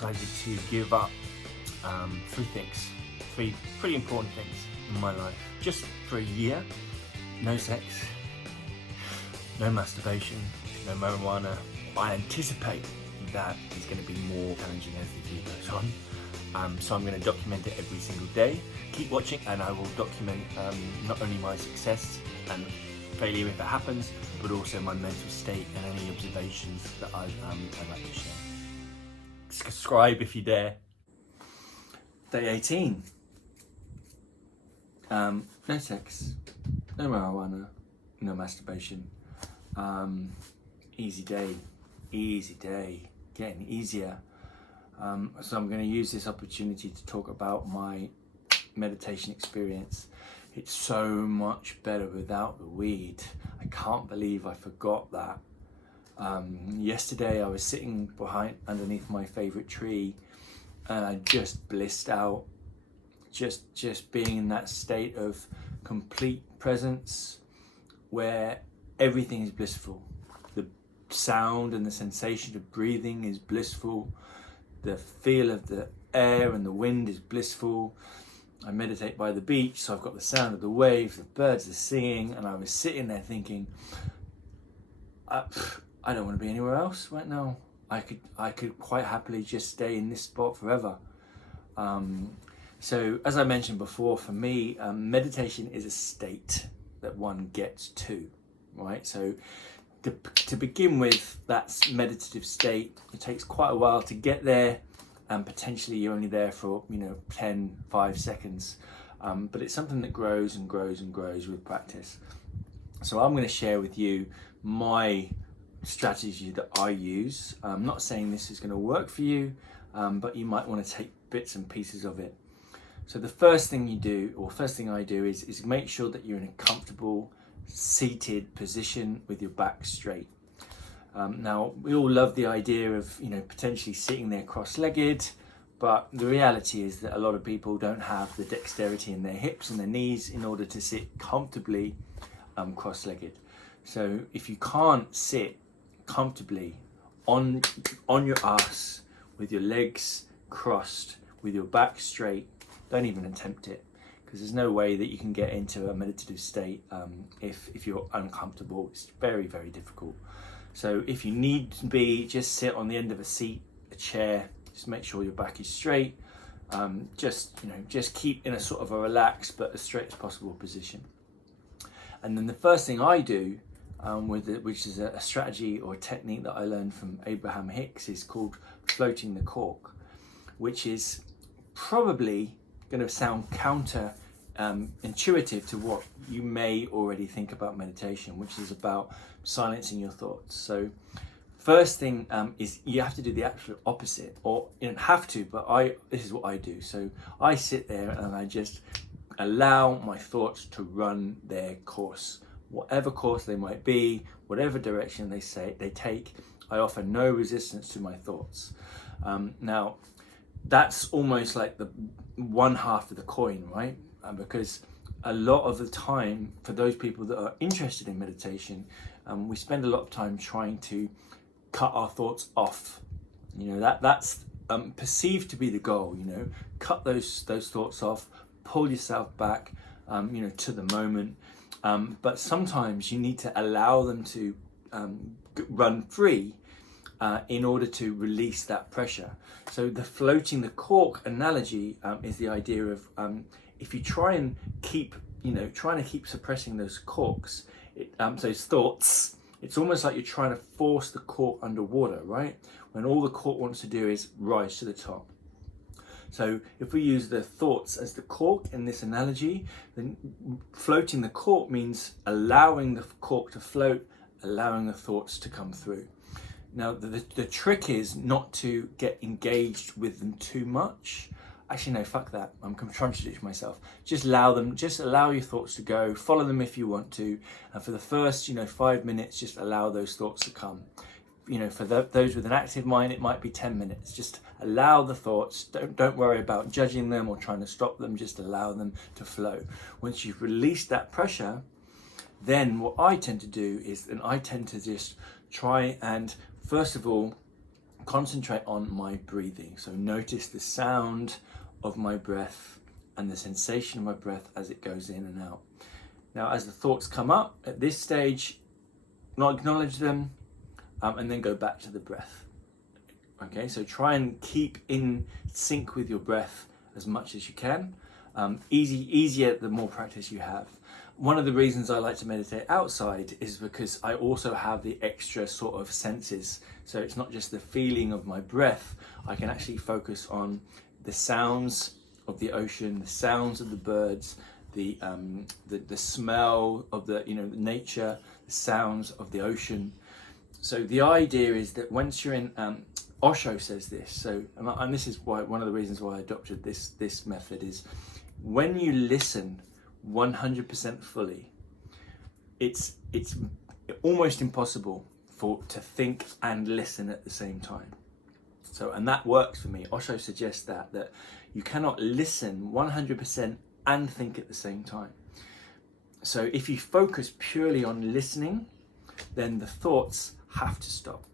decided to give up three pretty important things in my life. Just for a year, no sex, no masturbation, no marijuana. I anticipate that is going to be more challenging as the year goes on. So I'm going to document it every single day. Keep watching and I will document not only my success and failure if it happens, but also my mental state and any observations that I'd like to share. Subscribe if you dare. Day 18. No sex, no marijuana, no masturbation. Easy day, getting easier. So I'm going to use this opportunity to talk about my meditation experience. It's so much better without the weed. I can't believe I forgot that. Yesterday I was sitting underneath my favorite tree and I just blissed out. Just being in that state of complete presence where everything is blissful. The sound and the sensation of breathing is blissful. The feel of the air and the wind is blissful. I meditate by the beach, so I've got the sound of the waves, the birds are singing, and I was sitting there thinking, I don't want to be anywhere else right now. I could quite happily just stay in this spot forever. So as I mentioned before, for me, meditation is a state that one gets to, right? So to begin with, that meditative state, it takes quite a while to get there, and potentially you're only there for 5 seconds, but it's something that grows and grows and grows with practice. So I'm going to share with you my strategy that I use. I'm not saying this is going to work for you, but you might want to take bits and pieces of it. So the first thing I do is make sure that you're in a comfortable seated position with your back straight. Now we all love the idea of potentially sitting there cross-legged, but the reality is that a lot of people don't have the dexterity in their hips and their knees in order to sit comfortably cross-legged. So if you can't sit comfortably on your ass with your legs crossed, with your back straight, don't even attempt it, because there's no way that you can get into a meditative state if you're uncomfortable. It's very, very difficult. So if you need to be, just sit on the end of a seat, a chair, just make sure your back is straight. Just keep in a sort of a relaxed but as straight as possible position. And then the first thing I do, which is a strategy or a technique that I learned from Abraham Hicks, is called floating the cork, which is probably going to sound counter intuitive to what you may already think about meditation, which is about silencing your thoughts. So first thing is you have to do the absolute opposite, or you don't have to, but this is what I do. So I sit there and I just allow my thoughts to run their course, whatever course they might be, whatever direction they take. I offer no resistance to my thoughts. Now that's almost like the one half of the coin, right? Because a lot of the time, for those people that are interested in meditation, we spend a lot of time trying to cut our thoughts off. That's perceived to be the goal. Cut those thoughts off, pull yourself back, to the moment. But sometimes you need to allow them to run free in order to release that pressure. So the floating the cork analogy is the idea of if you try and keep suppressing those corks, those thoughts, it's almost like you're trying to force the cork underwater, right? When all the cork wants to do is rise to the top. So if we use the thoughts as the cork in this analogy, then floating the cork means allowing the cork to float, allowing the thoughts to come through. Now the trick is not to get engaged with them too much. Actually, no, fuck that. I'm contradicting myself. Just allow your thoughts to go, follow them if you want to. And for the first, 5 minutes, just allow those thoughts to come. For those with an active mind, it might be 10 minutes. Just allow the thoughts. Don't worry about judging them or trying to stop them. Just allow them to flow. Once you've released that pressure, then what I tend to do is, I tend to just try and, first of all, concentrate on my breathing. So notice the sound of my breath and the sensation of my breath as it goes in and out. Now, as the thoughts come up at this stage, not acknowledge them, and then go back to the breath. Okay, so try and keep in sync with your breath as much as you can. Easier the more practice you have. One of the reasons I like to meditate outside is because I also have the extra sort of senses. So it's not just the feeling of my breath. I can actually focus on the sounds of the ocean, the sounds of the birds, the smell of the the nature, the sounds of the ocean. So the idea is that once you're in, Osho says this. So and this is why one of the reasons why I adopted this method is when you listen 100% fully, it's almost impossible to think and listen at the same time. So, and that works for me. Osho suggests that you cannot listen 100% and think at the same time. So if you focus purely on listening, then the thoughts have to stop.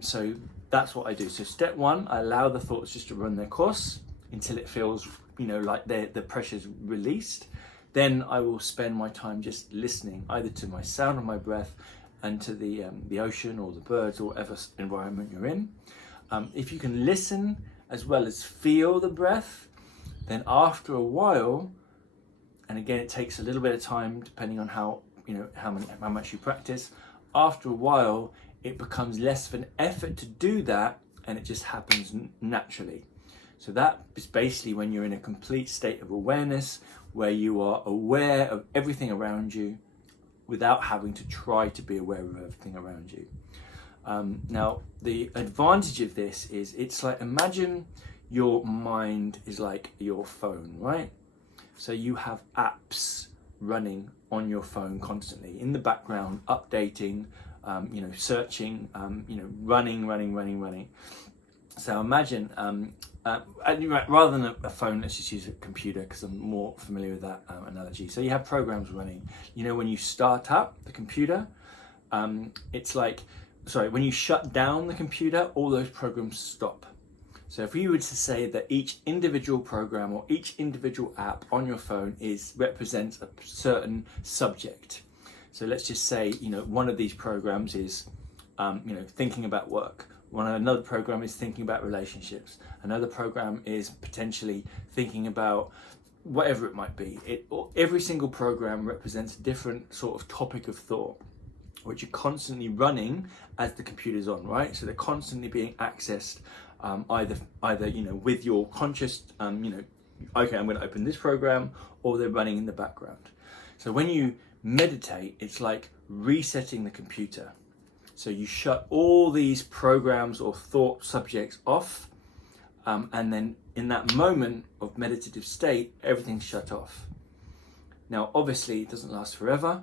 So that's what I do. So step one, I allow the thoughts just to run their course until it feels like the pressure's released. Then I will spend my time just listening, either to my sound of my breath and to the ocean or the birds or whatever environment you're in. If you can listen as well as feel the breath, then after a while, and again it takes a little bit of time depending on how much you practice, after a while it becomes less of an effort to do that and it just happens naturally. So that is basically when you're in a complete state of awareness, where you are aware of everything around you without having to try to be aware of everything around you. Now, the advantage of this is it's like, imagine your mind is like your phone, right? So you have apps running on your phone constantly in the background, updating, searching, running. So imagine, rather than a phone, let's just use a computer because I'm more familiar with that analogy. So you have programs running. When you start up the computer, when you shut down the computer, all those programs stop. So if you were to say that each individual program or each individual app on your phone represents a certain subject. So let's just say, one of these programs is, thinking about work. Another program is thinking about relationships. Another program is potentially thinking about whatever it might be. Every single program represents a different sort of topic of thought, which are constantly running as the computer's on, right? So they're constantly being accessed, either with your conscious, okay, I'm going to open this program, or they're running in the background. So when you meditate, it's like resetting the computer. So you shut all these programs or thought subjects off, and then in that moment of meditative state, everything's shut off. Now, obviously, it doesn't last forever.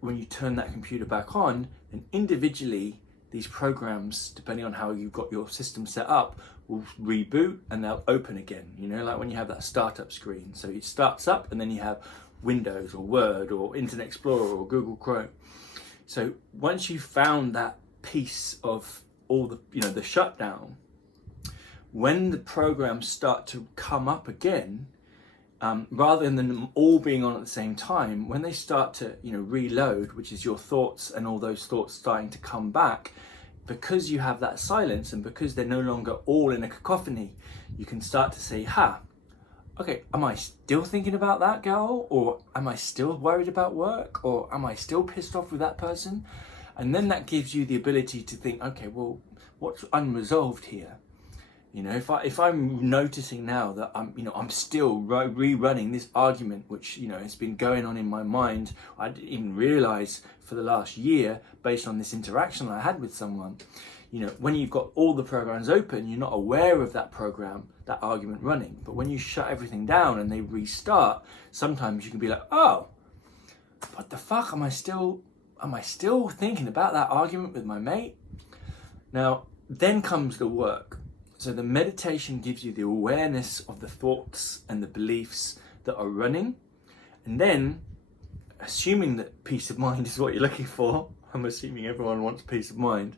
When you turn that computer back on, then individually, these programs, depending on how you've got your system set up, will reboot and they'll open again. Like when you have that startup screen. So it starts up and then you have Windows or Word or Internet Explorer or Google Chrome. So once you've found that piece of all the shutdown, when the programs start to come up again, rather than them all being on at the same time, when they start to reload, which is your thoughts and all those thoughts starting to come back, because you have that silence and because they're no longer all in a cacophony, you can start to say, okay, am I still thinking about that girl? Or am I still worried about work? Or am I still pissed off with that person? And then that gives you the ability to think, okay, well, what's unresolved here? If I'm noticing now that I'm still rerunning this argument, which has been going on in my mind, I didn't even realize for the last year, based on this interaction I had with someone. When you've got all the programs open, you're not aware of that program, that argument running. But when you shut everything down and they restart, sometimes you can be like, oh, what the fuck? Am I still thinking about that argument with my mate? Now, then comes the work. So the meditation gives you the awareness of the thoughts and the beliefs that are running. And then, assuming that peace of mind is what you're looking for, I'm assuming everyone wants peace of mind,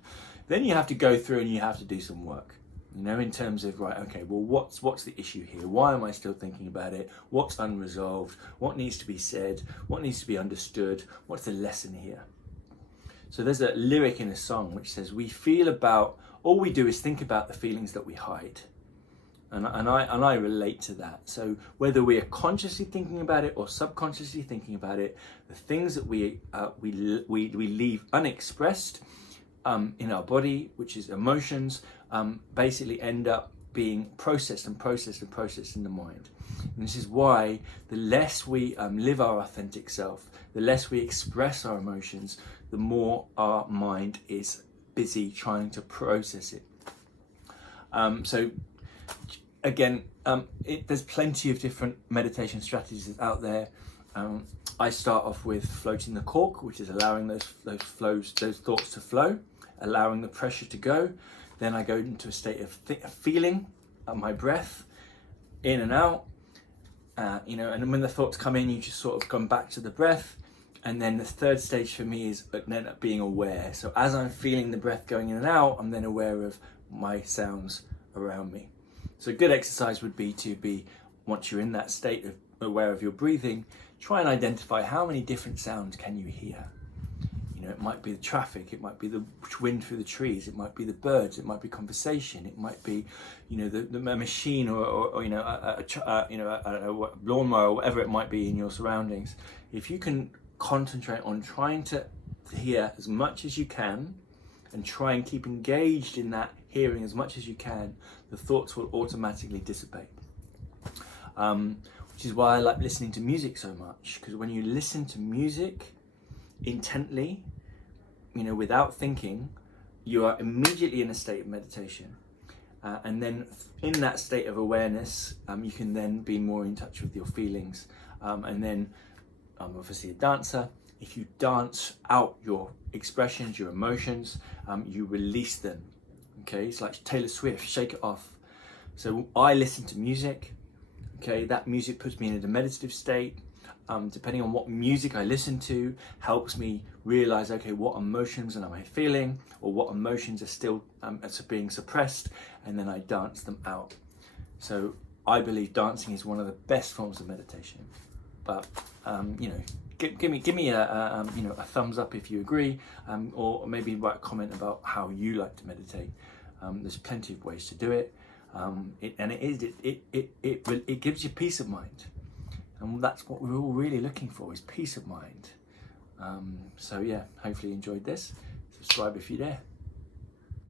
Then you have to go through and you have to do some work, you know, in terms of, right, okay, well, what's the issue here? Why am I still thinking about it? What's unresolved? What needs to be said? What needs to be understood? What's the lesson here? So there's a lyric in a song which says, all we do is think about the feelings that we hide. And I relate to that. So whether we are consciously thinking about it or subconsciously thinking about it, the things that we leave unexpressed in our body, which is emotions, basically end up being processed and processed and processed in the mind. And this is why the less we live our authentic self, the less we express our emotions, the more our mind is busy trying to process it. So again, there's plenty of different meditation strategies out there. I start off with floating the cork, which is allowing those thoughts to flow, allowing the pressure to go. Then I go into a state of feeling my breath in and out, and when the thoughts come in, you just sort of come back to the breath. And then the third stage for me is then being aware. So as I'm feeling the breath going in and out, I'm then aware of my sounds around me. So a good exercise would be once you're in that state of aware of your breathing, try and identify how many different sounds can you hear. You know, it might be the traffic, it might be the wind through the trees, it might be the birds, it might be conversation, it might be, the machine or I don't know, what lawnmower or whatever it might be in your surroundings. If you can concentrate on trying to hear as much as you can and try and keep engaged in that hearing as much as you can, the thoughts will automatically dissipate. Which is why I like listening to music so much, because when you listen to music intently, without thinking, you are immediately in a state of meditation. And then in that state of awareness, you can then be more in touch with your feelings. And then I'm obviously a dancer. If you dance out your expressions, your emotions, you release them. Okay, it's like Taylor Swift, Shake It Off. So I listen to music. Okay, that music puts me in a meditative state. Depending on what music I listen to, helps me realize, okay, what emotions am I feeling, or what emotions are still being suppressed, and then I dance them out. So I believe dancing is one of the best forms of meditation. But give me a thumbs up if you agree, or maybe write a comment about how you like to meditate. There's plenty of ways to do it, it gives you peace of mind, and that's what we're all really looking for, is peace of mind. So yeah, hopefully you enjoyed this. Subscribe if you're there.